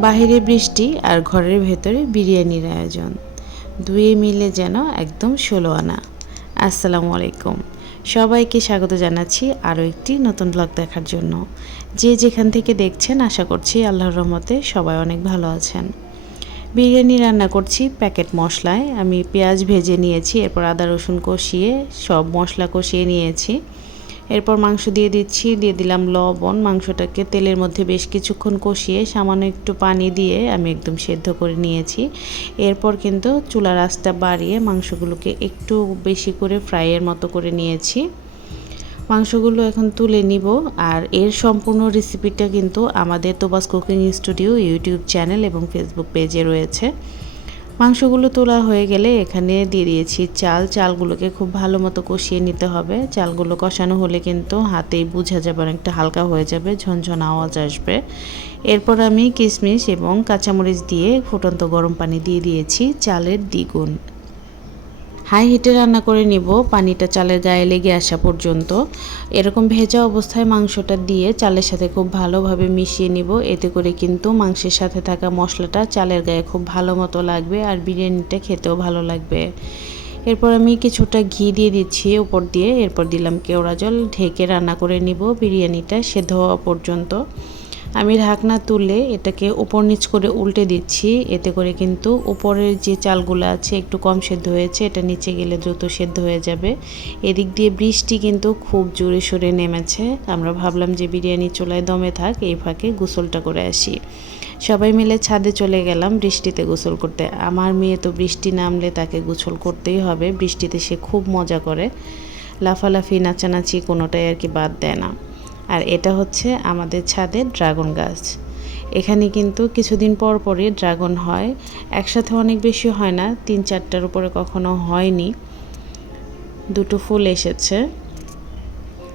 বাহিরে বৃষ্টি আর ঘরের ভেতরে বিরিয়ানির আয়োজন। দুয়ে মিলে যেন একদম ষোলো আনা। আসসালামু আলাইকুম। সবাইকে স্বাগত জানাচ্ছি আরও একটি নতুন ব্লগ দেখার জন্য। যে যেখান থেকে দেখছেন, আশা করছি আল্লাহর রহমতে সবাই অনেক ভালো আছেন। বিরিয়ানি রান্না করছি প্যাকেট মশলায়। আমি পেঁয়াজ ভেজে নিয়েছি, এরপর আদা রসুন কষিয়ে সব মশলা কষিয়ে নিয়েছি। এরপর মাংস দিয়ে দিচ্ছি, দিয়ে দিলাম লবণ। মাংসটাকে তেলের মধ্যে বেশ কিছুক্ষণ কষিয়ে সামান্য একটু পানি দিয়ে আমি একদম সেদ্ধ করে নিয়েছি। এরপর কিন্তু চুলার আঁচটা বাড়িয়ে মাংসগুলোকে একটু বেশি করে ফ্রাইয়ের মতো করে নিয়েছি। মাংসগুলো এখন তুলে নিব আর এর সম্পূর্ণ রেসিপিটা কিন্তু আমাদের Tobas cooking studio YouTube channel এবং ফেসবুক পেজে রয়েছে। মাংসগুলো তোলা হয়ে গেলে এখানে দিয়ে দিয়েছি চাল। চালগুলোকে খুব ভালো মতো কষিয়ে নিতে হবে। চালগুলো কষানো হলে কিন্তু হাতেই বোঝা যাবে, অনেকটা হালকা হয়ে যাবে, ঝনঝন আওয়াজ আসবে। এরপর আমি কিশমিশ এবং কাঁচামরিচ দিয়ে ফুটন্ত গরম পানি দিয়ে দিয়েছি চালের দ্বিগুণ। হাই হিটে রান্না করে নিব, পানিটা চালের গায়ে লেগে আসা পর্যন্ত। এরকম ভেজা অবস্থায় মাংসটা দিয়ে চালের সাথে খুব ভালোভাবে মিশিয়ে নিব। এতে করে কিন্তু মাংসের সাথে থাকা মশলাটা চালের গায়ে খুব ভালো মতো লাগবে আর বিরিয়ানিটা খেতেও ভালো লাগবে। এরপর আমি কিছুটা ঘি দিয়ে দিচ্ছি উপর দিয়ে। এরপর দিলাম কেওড়া জল। ঢেকে রান্না করে নিব। বিরিয়ানিটা সেদ্ধ হওয়া পর্যন্ত। আমি ঢাকনা তুলে এটাকে উপর নিচ করে উল্টে দিচ্ছি। এতে করে কিন্তু উপরের যে চালগুলো আছে একটু কম সেদ্ধ হয়েছে, এটা নিচে গেলে দ্রুত সেদ্ধ হয়ে যাবে। এদিক দিয়ে বৃষ্টি কিন্তু খুব জোরে সোরে নেমেছে। আমরা ভাবলাম যে বিরিয়ানি চোলায় দমে থাক, এই ফাঁকে গোসলটা করে আসি। সবাই মিলে ছাদে চলে গেলাম বৃষ্টিতে গোসল করতে। আমার মেয়ে তো বৃষ্টি নামলে তাকে গোসল করতেই হবে। বৃষ্টিতে সে খুব মজা করে। লাফালাফি, নাচানাচি কোনোটাই আর কি বাদ দেয় না। আর এটা হচ্ছে আমাদের ছাদের ড্রাগন গাছ। এখানে কিন্তু কিছুদিন পর পরই ড্রাগন হয়। একসাথে অনেক বেশি হয় না, তিন চারটার উপরে কখনো হয়নি। দুটো ফুল এসেছে।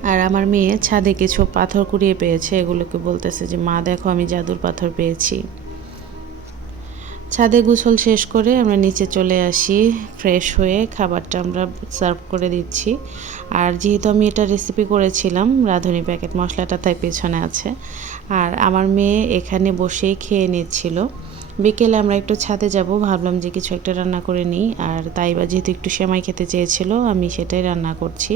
আর আমার মেয়ে ছাদে কিছু পাথর কুড়িয়ে পেয়েছে, এগুলোকে বলতেছে যে, মা, দেখো আমি জাদুর পাথর পেয়েছি। ছাদে গোসল শেষ করে আমরা নিচে চলে আসি। ফ্রেশ হয়ে খাবারটা আমরা সার্ভ করে দিচ্ছি। আর যেহেতু আমি এটা রেসিপি করেছিলাম, রাঁধুনি প্যাকেট মশলাটা তাই পেছনে আছে। আর আমার মেয়ে এখানে বসেই খেয়ে নিচ্ছিল। বিকেলে আমরা একটু ছাদে যাব, ভাবলাম যে কিছু একটা রান্না করে নিই। আর তাই বা যেহেতু একটু সেমাই খেতে চেয়েছিল, আমি সেটাই রান্না করছি।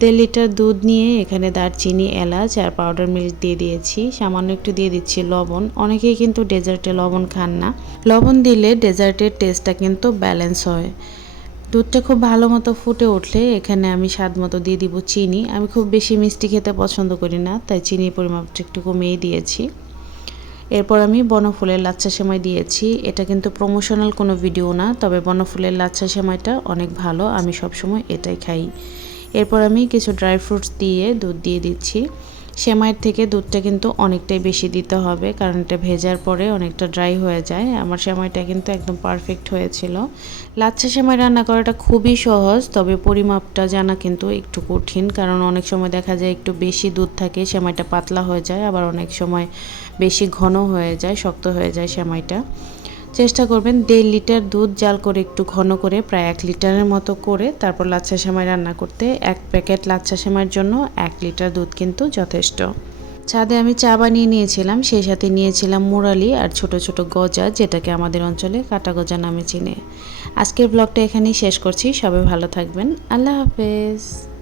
দেড় লিটার দুধ নিয়ে এখানে দারচিনি, এলাচ আর পাউডার মিল্ক দিয়ে দিয়েছি। সামান্য একটু দিয়ে দিচ্ছি লবণ। অনেকেই কিন্তু ডেজার্টে লবণ খান না। লবণ দিলে ডেজার্টের টেস্টটা কিন্তু ব্যালেন্স হয়। দুধটা খুব ভালো মতো ফুটে উঠলে এখানে আমি স্বাদ মতো দিয়ে দিব চিনি। আমি খুব বেশি মিষ্টি খেতে পছন্দ করি না, তাই চিনির পরিমাপটা একটু কমিয়ে দিয়েছি। এরপর আমি বনফুলের লাচ্ছা সেমাই দিয়েছি। এটা কিন্তু প্রমোশনাল কোনো ভিডিও না, তবে বনফুলের লাচ্ছা সেমাইটা অনেক ভালো, আমি সবসময় এটাই খাই। এরপর আমি কিছু ড্রাই ফ্রুটস দিয়ে দুধ দিয়ে দিচ্ছি। সেমাইয়ের থেকে দুধটা কিন্তু অনেকটাই বেশি দিতে হবে, কারণ এটা ভেজার পরে অনেকটা ড্রাই হয়ে যায়। আমার সেমাইটা কিন্তু একদম পারফেক্ট হয়েছিল। লাচ্ছা সেমাই রান্না করাটা খুবই সহজ, তবে পরিমাপটা জানা কিন্তু একটু কঠিন, কারণ অনেক সময় দেখা যায় একটু বেশি দুধ থাকে, সেমাইটা পাতলা হয়ে যায়, আবার অনেক সময় বেশি ঘন হয়ে যায়, শক্ত হয়ে যায় সেমাইটা। চেষ্টা করবেন দেড় লিটার দুধ জাল করে একটু ঘন করে, প্রায় এক লিটারের মতো করে, তারপর লাচ্ছা সেমাই রান্না করতে। এক প্যাকেট লাচ্ছা সেমাইয়ের জন্য এক লিটার দুধ কিন্তু যথেষ্ট। ছাদে আমি চা বানিয়ে নিয়েছিলাম, সেই সাথে নিয়েছিলাম মুরালি আর ছোট ছোট গজা, যেটাকে আমাদের অঞ্চলে কাটা গজা নামে চিনে। আজকের ব্লগটা এখানেই শেষ করছি, সবাই ভালো থাকবেন। আল্লাহ হাফেজ।